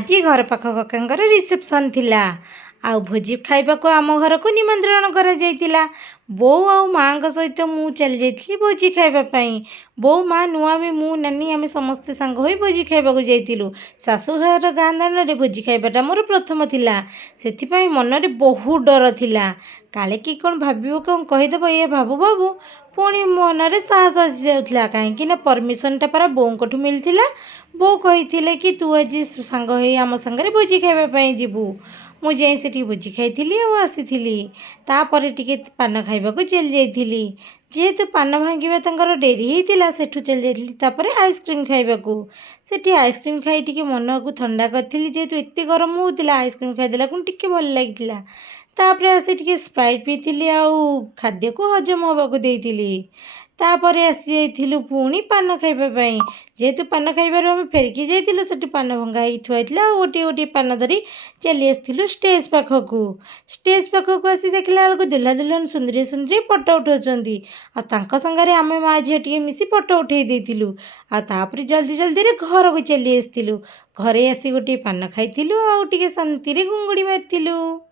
ଆଜି ଘର ପାଖ କକାଙ୍କର ରିସେପ୍ସନ୍ ଥିଲା। ଆଉ ଭୋଜି ଖାଇବାକୁ ଆମ ଘରକୁ ନିମନ୍ତ୍ରଣ କରାଯାଇଥିଲା। ବୋଉ ଆଉ ମାଆଙ୍କ ସହିତ ମୁଁ ଚାଲି ଯାଇଥିଲି ଭୋଜି ଖାଇବା ପାଇଁ। ବୋଉ, ମା, ନୂଆମୀ, ମୁଁ, ନାନୀ ଆମେ ସମସ୍ତେ ସାଙ୍ଗ ହୋଇ ଭୋଜି ଖାଇବାକୁ ଯାଇଥିଲୁ। ଶାଶୁଘର ଗାଁ ଦାଣ୍ଡରେ ଭୋଜି ଖାଇବାଟା ମୋର ପ୍ରଥମ ଥିଲା। ସେଥିପାଇଁ ମନରେ ବହୁତ ଡର ଥିଲା। କାଳେ କି କ'ଣ ଭାବିବ, କ'ଣ କହିଦେବ, ଏ ଭାବୁ ଭାବୁ ପୁଣି ମନରେ ସାହସ ଆସିଯାଉଥିଲା। କାହିଁକି ନା ପରମିସନ୍ଟା ପରା ବୋଉଙ୍କଠୁ ମିଳିଥିଲା। ବୋଉ କହିଥିଲେ କି ତୁ ଆଜି ସାଙ୍ଗ ହେଇ ଆମ ସାଙ୍ଗରେ ଭୋଜି ଖାଇବା ପାଇଁ ଯିବୁ। ମୁଁ ଯାଇ ସେଠି ଭୋଜି ଖାଇଥିଲି ଆଉ ଆସିଥିଲି। ତାପରେ ଟିକେ ପାନ ଖାଇବାକୁ ଚାଲି ଯାଇଥିଲି। ଯେହେତୁ ପାନ ଭାଙ୍ଗିବା ତାଙ୍କର ଡେରି ହେଇଥିଲା, ସେଠୁ ଚାଲି ଯାଇଥିଲି ତାପରେ ଆଇସ୍କ୍ରିମ୍ ଖାଇବାକୁ। ସେଠି ଆଇସ୍କ୍ରିମ୍ ଖାଇ ଟିକେ ମନକୁ ଥଣ୍ଡା କରିଥିଲି। ଯେହେତୁ ଏତେ ଗରମ ହେଉଥିଲା, ଆଇସ୍କ୍ରିମ୍ ଖାଇଦେଲାକୁ ଟିକେ ଭଲ ଲାଗିଥିଲା। ତାପରେ ଆସି ଟିକେ ସ୍ପ୍ରାଇଟ୍ ପିଇଥିଲି ଆଉ ଖାଦ୍ୟକୁ ହଜମ ହେବାକୁ ଦେଇଥିଲି। ତାପରେ ଆସିଯାଇଥିଲୁ ପୁଣି ପାନ ଖାଇବା ପାଇଁ। ଯେହେତୁ ପାନ ଖାଇବାରୁ ଆମେ ଫେରିକି ଯାଇଥିଲୁ, ସେଠି ପାନ ଭଙ୍ଗା ହେଇ ଥୁଆ ହେଇଥିଲା ଆଉ ଗୋଟିଏ ଗୋଟିଏ ପାନ ଧରି ଚାଲି ଆସିଥିଲୁ ଷ୍ଟେଜ୍ ପାଖକୁ। ଷ୍ଟେଜ୍ ପାଖକୁ ଆସି ଦେଖିଲା ବେଳକୁ ଦୁଲ୍ହା ଦୁଲ୍ହନ ସୁନ୍ଦରୀ ସୁନ୍ଦରୀ ଫଟୋ ଉଠାଉଛନ୍ତି। ଆଉ ତାଙ୍କ ସାଙ୍ଗରେ ଆମେ ମା ଝିଅ ଟିକେ ମିଶି ଫଟୋ ଉଠାଇ ଦେଇଥିଲୁ। ଆଉ ତାପରେ ଜଲ୍ଦି ଜଲ୍ଦିରେ ଘରକୁ ଚାଲି ଆସିଥିଲୁ। ଘରେ ଆସି ଗୋଟିଏ ପାନ ଖାଇଥିଲୁ ଆଉ ଟିକେ ଶାନ୍ତିରେ ଘୁଙ୍ଗୁଡ଼ି ମାରିଥିଲୁ।